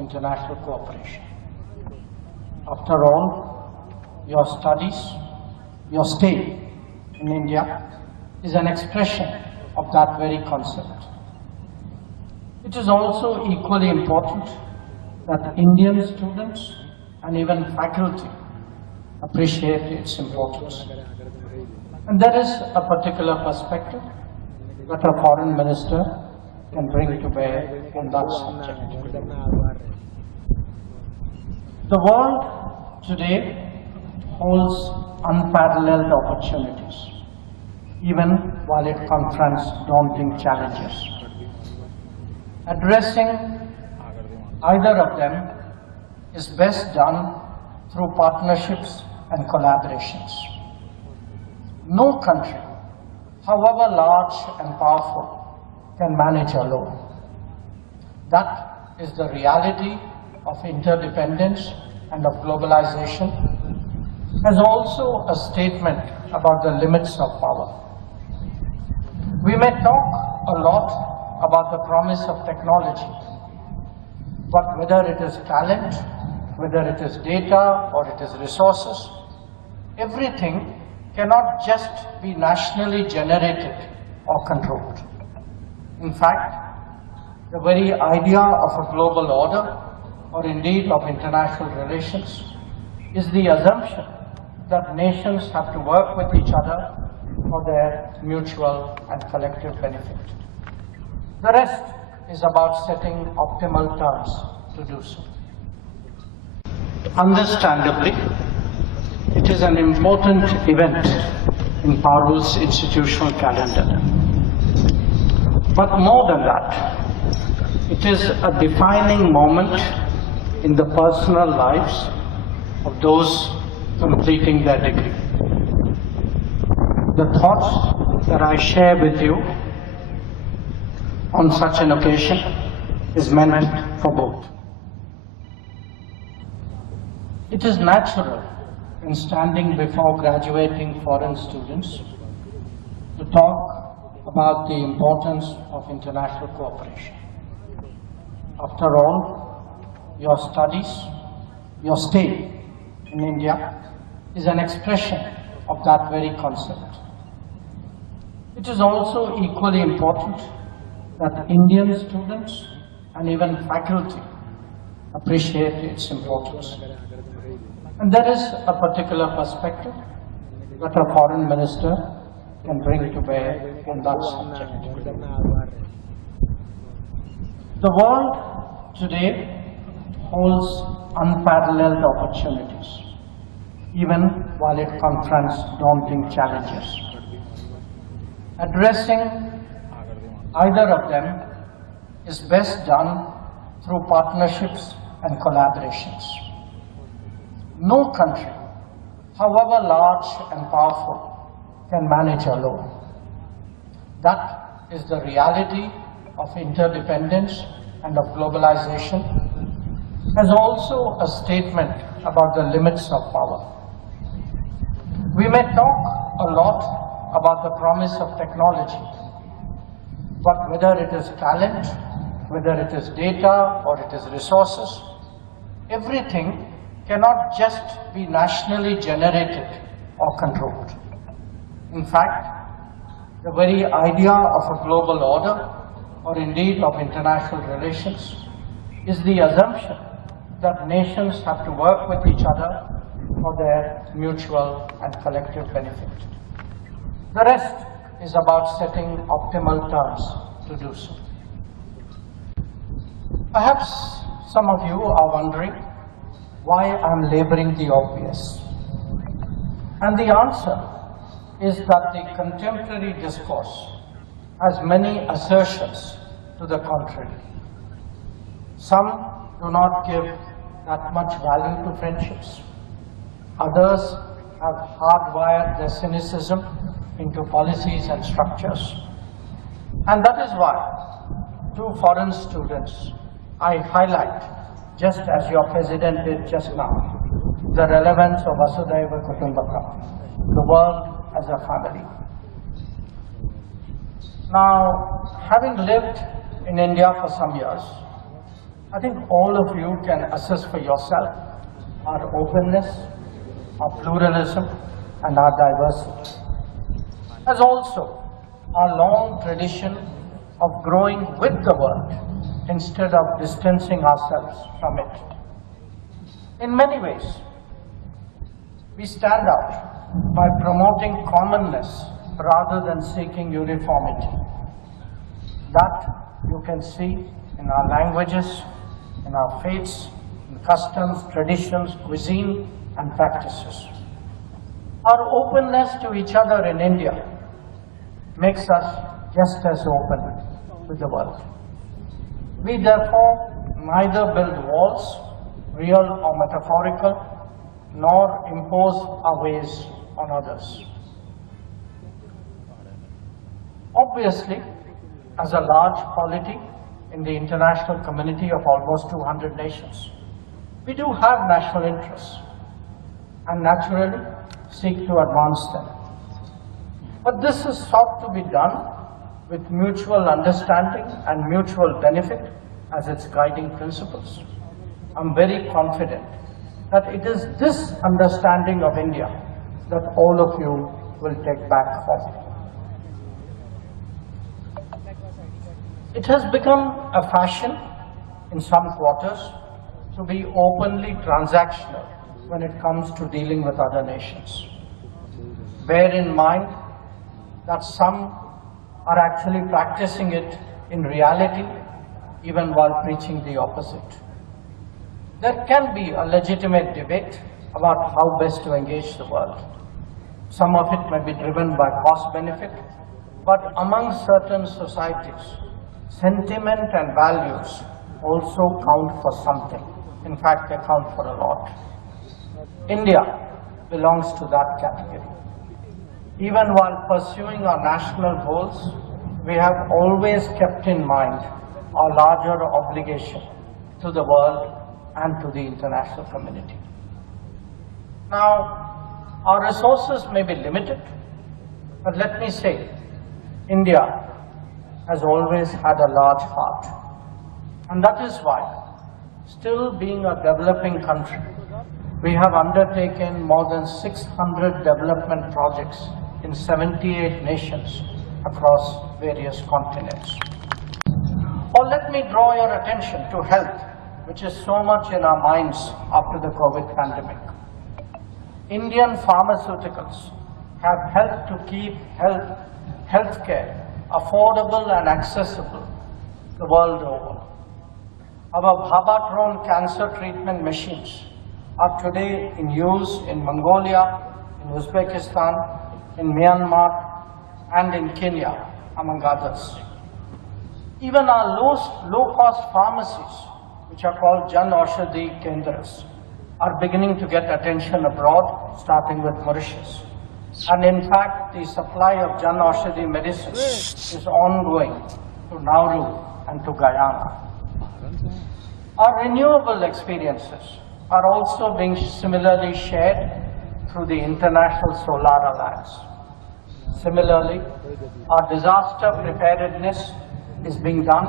international cooperation. After all, your studies, your stay in India is an expression of that very concept. It is also equally important that Indian students and even faculty appreciate its importance. And there is a particular perspective that a foreign minister can bring to bear on that subject. The world today holds unparalleled opportunities, even while it confronts daunting challenges. Addressing either of them is best done through partnerships and collaborations. No country, however large and powerful, can manage alone. That is the reality of interdependence and of globalization, as also a statement about the limits of power. We may talk a lot about the promise of technology, but whether it is talent, whether it is data or it is resources, everything cannot just be nationally generated or controlled. In fact, the very idea of a global order, or indeed of international relations, is the assumption that nations have to work with each other for their mutual and collective benefit. The rest is about setting optimal terms to do so. Understandably, it is an important event in Parul's institutional calendar. But more than that, it is a defining moment in the personal lives of those completing their degree. The thoughts that I share with you on such an occasion is meant for both. It is natural in standing before graduating foreign students to talk about the importance of international cooperation. After all, your studies, your stay in India is an expression of that very concept. It is also equally important that Indian students and even faculty appreciate its importance. And there is a particular perspective that a foreign minister can bring to bear on that subject. The world today holds unparalleled opportunities, even while it confronts daunting challenges. Addressing either of them is best done through partnerships and collaborations. No country, however large and powerful, can manage alone. That is the reality of interdependence and of globalization, as also a statement about the limits of power. We may talk a lot about the promise of technology, but whether it is talent, whether it is data or it is resources, everything cannot just be nationally generated or controlled. In fact, the very idea of a global order, or indeed of international relations, is the assumption that nations have to work with each other for their mutual and collective benefit. The rest is about setting optimal terms to do so. Perhaps some of you are wondering why I'm laboring the obvious. And the answer is that the contemporary discourse has many assertions to the contrary. Some do not give that much value to friendships. Others have hardwired their cynicism into policies and structures. And that is why, to foreign students, I highlight, just as your president did just now, the relevance of Vasudhaiva Kutumbakam, the world as a family. Now, having lived in India for some years, I think all of you can assess for yourself our openness, our pluralism, and our diversity, as also our long tradition of growing with the world instead of distancing ourselves from it. In many ways, we stand out by promoting commonness rather than seeking uniformity. That you can see in our languages, in our faiths, in customs, traditions, cuisine, and practices. Our openness to each other in India makes us just as open with the world. We therefore neither build walls, real or metaphorical, nor impose our ways on others. Obviously, as a large polity in the international community of almost 200 nations, we do have national interests and naturally seek to advance them. But this is sought to be done with mutual understanding and mutual benefit as its guiding principles. I'm very confident that it is this understanding of India that all of you will take back home. It has become a fashion in some quarters to be openly transactional when it comes to dealing with other nations. Bear in mind that some are actually practicing it in reality, even while preaching the opposite. There can be a legitimate debate about how best to engage the world. Some of it may be driven by cost benefit, but among certain societies, sentiment and values also count for something. In fact, they count for a lot. India belongs to that category. Even while pursuing our national goals, we have always kept in mind our larger obligation to the world and to the international community. Now, our resources may be limited, but let me say, India has always had a large heart. And that is why, still being a developing country, we have undertaken more than 600 development projects in 78 nations across various continents. Or let me draw your attention to health, which is so much in our minds after the COVID pandemic. Indian pharmaceuticals have helped to keep healthcare affordable and accessible the world over. Our Bhabatron cancer treatment machines are today in use in Mongolia, in Uzbekistan, in Myanmar, and in Kenya, among others. Even our low-cost pharmacies, which are called Jan Aushadhi Kendras, are beginning to get attention abroad, starting with Mauritius. And in fact, the supply of Jan Aushadhi medicine is ongoing to Nauru and to Guyana. Our renewable experiences are also being similarly shared through the International Solar Alliance. Similarly, our disaster preparedness is being done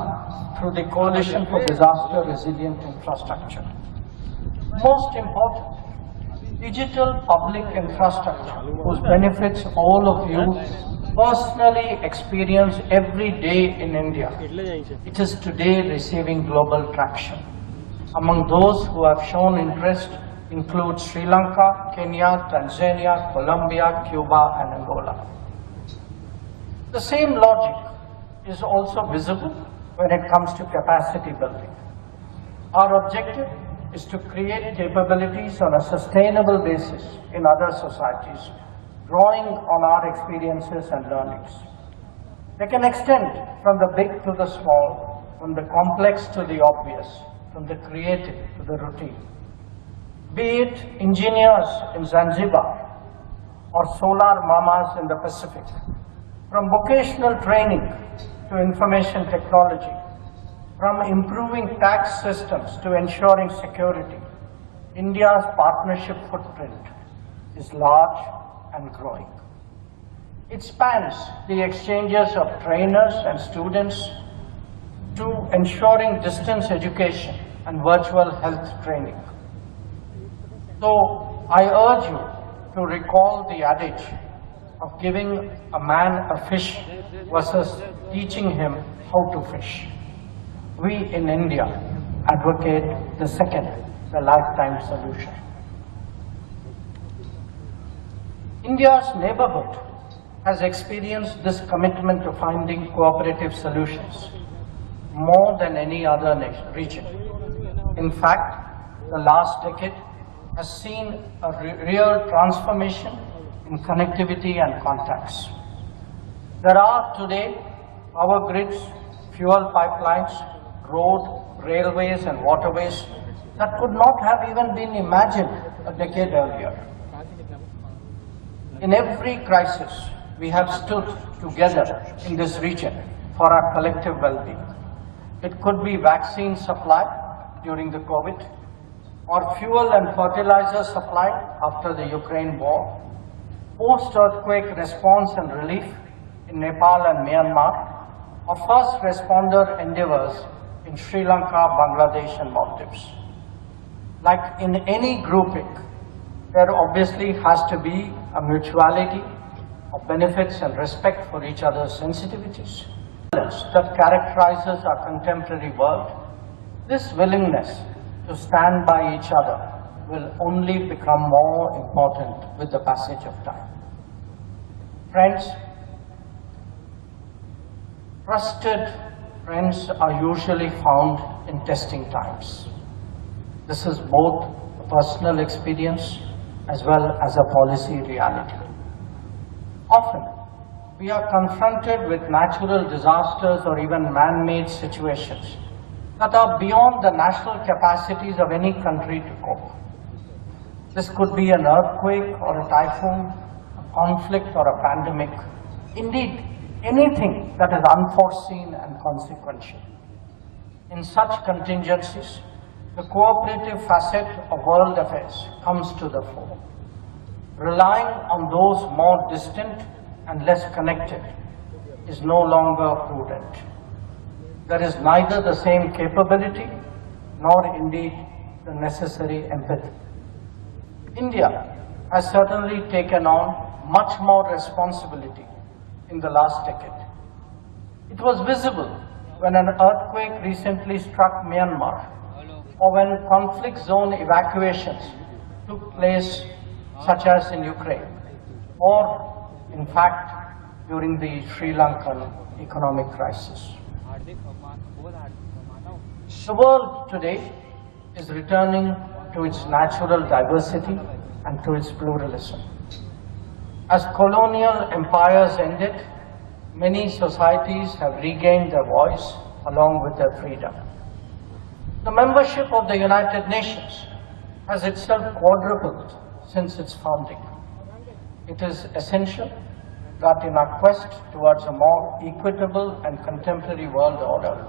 through the Coalition for Disaster Resilient Infrastructure. Most important, digital public infrastructure, whose benefits all of you personally experience every day in India. It is today receiving global traction. Among those who have shown interest include Sri Lanka, Kenya, Tanzania, Colombia, Cuba, and Angola. The same logic is also visible when it comes to capacity building. Our objective is to create capabilities on a sustainable basis in other societies, drawing on our experiences and learnings. They can extend from the big to the small, from the complex to the obvious, from the creative to the routine. Be it engineers in Zanzibar or solar mamas in the Pacific, from vocational training to information technology, from improving tax systems to ensuring security, India's partnership footprint is large and growing. It spans the exchanges of trainers and students to ensuring distance education and virtual health training. So I urge you to recall the adage of giving a man a fish versus teaching him how to fish. We in India advocate the second, the lifetime solution. India's neighborhood has experienced this commitment to finding cooperative solutions more than any other region. In fact, the last decade has seen a real transformation in connectivity and contacts. There are today power grids, fuel pipelines, road, railways and waterways that could not have even been imagined a decade earlier. In every crisis, we have stood together in this region for our collective well-being. It could be vaccine supply during the COVID, or fuel and fertilizer supply after the Ukraine war, post-earthquake response and relief in Nepal and Myanmar, or first responder endeavors in Sri Lanka, Bangladesh and Maldives. Like in any grouping, there obviously has to be a mutuality of benefits and respect for each other's sensitivities that characterizes our contemporary world. This willingness to stand by each other will only become more important with the passage of time. Friends, trusted friends are usually found in testing times. This is both a personal experience as well as a policy reality. Often, we are confronted with natural disasters or even man-made situations that are beyond the national capacities of any country to cope. This could be an earthquake or a typhoon, a conflict or a pandemic, indeed anything that is unforeseen and consequential. In such contingencies, the cooperative facet of world affairs comes to the fore. Relying on those more distant and less connected is no longer prudent. There is neither the same capability nor indeed the necessary empathy. India has certainly taken on much more responsibility in the last decade. It was visible when an earthquake recently struck Myanmar, or when conflict zone evacuations took place, such as in Ukraine, or in fact during the Sri Lankan economic crisis. The world today is returning to its natural diversity and to its pluralism. As colonial empires ended, many societies have regained their voice along with their freedom. The membership of the United Nations has itself quadrupled since its founding. It is essential that in our quest towards a more equitable and contemporary world order,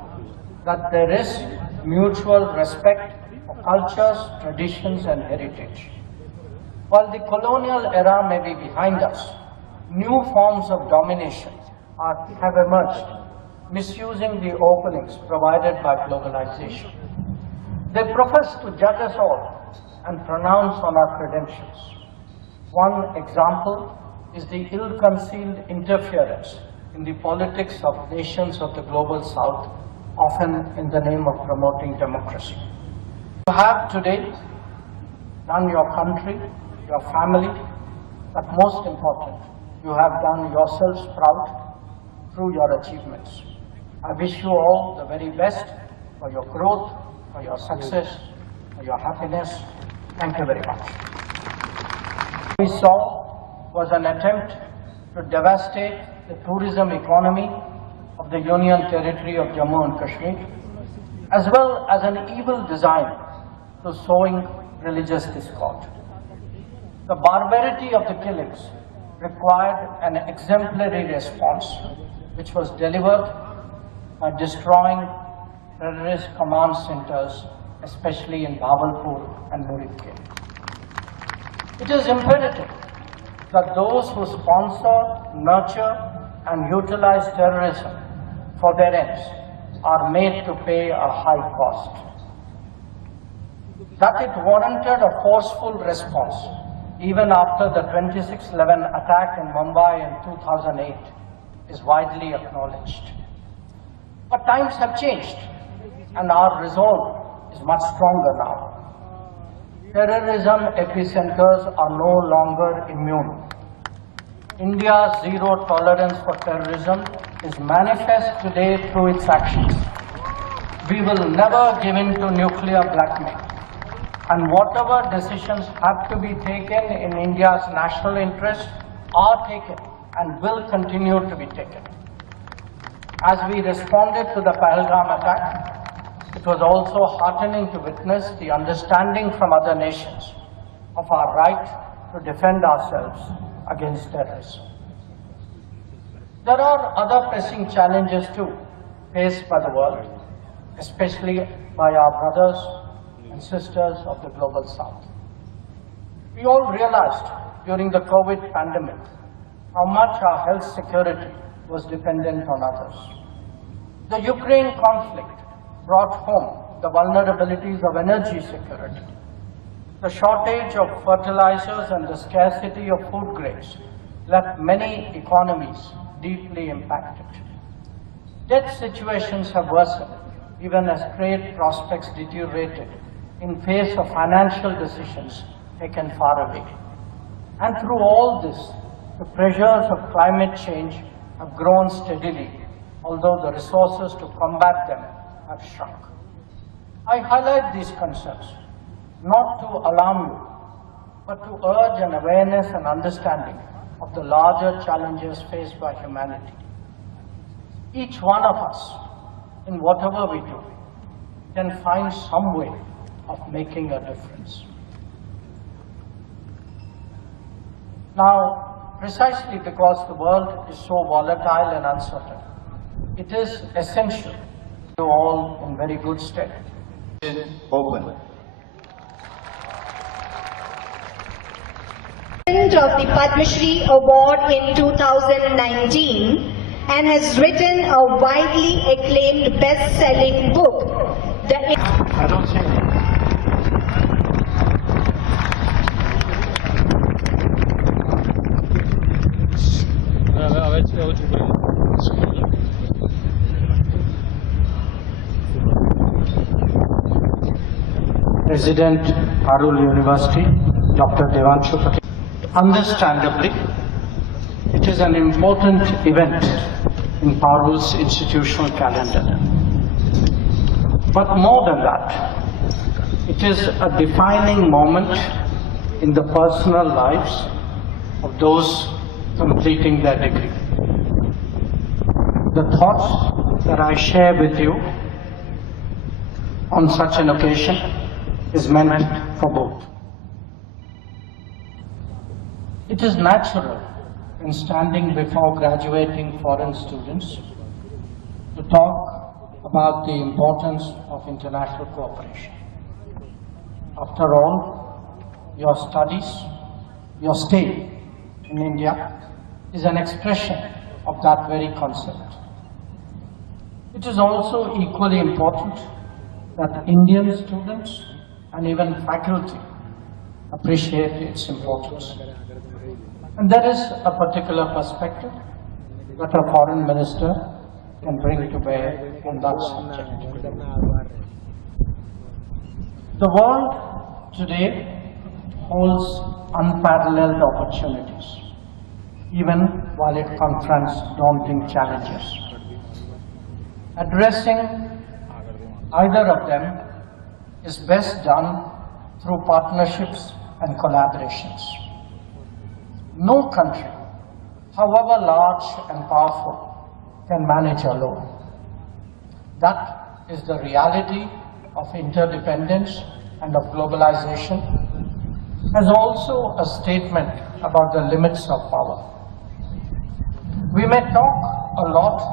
that there is mutual respect for cultures, traditions and heritage. While the colonial era may be behind us, new forms of domination have emerged, misusing the openings provided by globalization. They profess to judge us all and pronounce on our credentials. One example is the ill-concealed interference in the politics of nations of the global south, often in the name of promoting democracy. You have today done your country, your family, but most important, you have done yourselves proud through your achievements. I wish you all the very best for your growth, for your success, for your happiness. Thank you very much. What we saw was an attempt to devastate the tourism economy of the Union Territory of Jammu and Kashmir, as well as an evil design to sowing religious discord. The barbarity of the killings required an exemplary response, which was delivered by destroying terrorist command centers, especially in Bhabalpur and Muridke. It is imperative that those who sponsor, nurture and utilize terrorism for their ends are made to pay a high cost. That it warranted a forceful response, even after the 26/11 attack in Mumbai in 2008, is widely acknowledged. But times have changed, and our resolve is much stronger now. Terrorism epicenters are no longer immune. India's zero tolerance for terrorism is manifest today through its actions. We will never give in to nuclear blackmail, and whatever decisions have to be taken in India's national interest are taken and will continue to be taken. As we responded to the Pehlg attack, it was also heartening to witness the understanding from other nations of our right to defend ourselves against terrorism. There are other pressing challenges too faced by the world, especially by our brothers and sisters of the global south. We all realized during the COVID pandemic how much our health security was dependent on others. The Ukraine conflict brought home the vulnerabilities of energy security. The shortage of fertilizers and the scarcity of food grains left many economies deeply impacted. Debt situations have worsened, even as trade prospects deteriorated in face of financial decisions taken far away. And through all this, the pressures of climate change have grown steadily, although the resources to combat them have shrunk. I highlight these concerns not to alarm you, but to urge an awareness and understanding of the larger challenges faced by humanity. Each one of us, in whatever we do, can find some way of making a difference. Now, precisely because the world is so volatile and uncertain, it is essential to all in very good stead. Open. Of the Padma Shri Award in 2019 and has written a widely acclaimed best-selling book. I don't say that. President, Parul University, Dr. Devanshu Patel. Understandably, it is an important event in Parul's institutional calendar. But more than that, it is a defining moment in the personal lives of those completing their degree. The thoughts that I share with you on such an occasion is meant for both. It is natural in standing before graduating foreign students to talk about the importance of international cooperation. After all, your studies, your stay in India is an expression of that very concept. It is also equally important that Indian students and even faculty appreciate its importance. And there is a particular perspective that a foreign minister can bring to bear on that subject. The world today holds unparalleled opportunities, even while it confronts daunting challenges. Addressing either of them is best done through partnerships and collaborations. No country, however large and powerful, can manage alone. That is the reality of interdependence and of globalization, as also a statement about the limits of power. We may talk a lot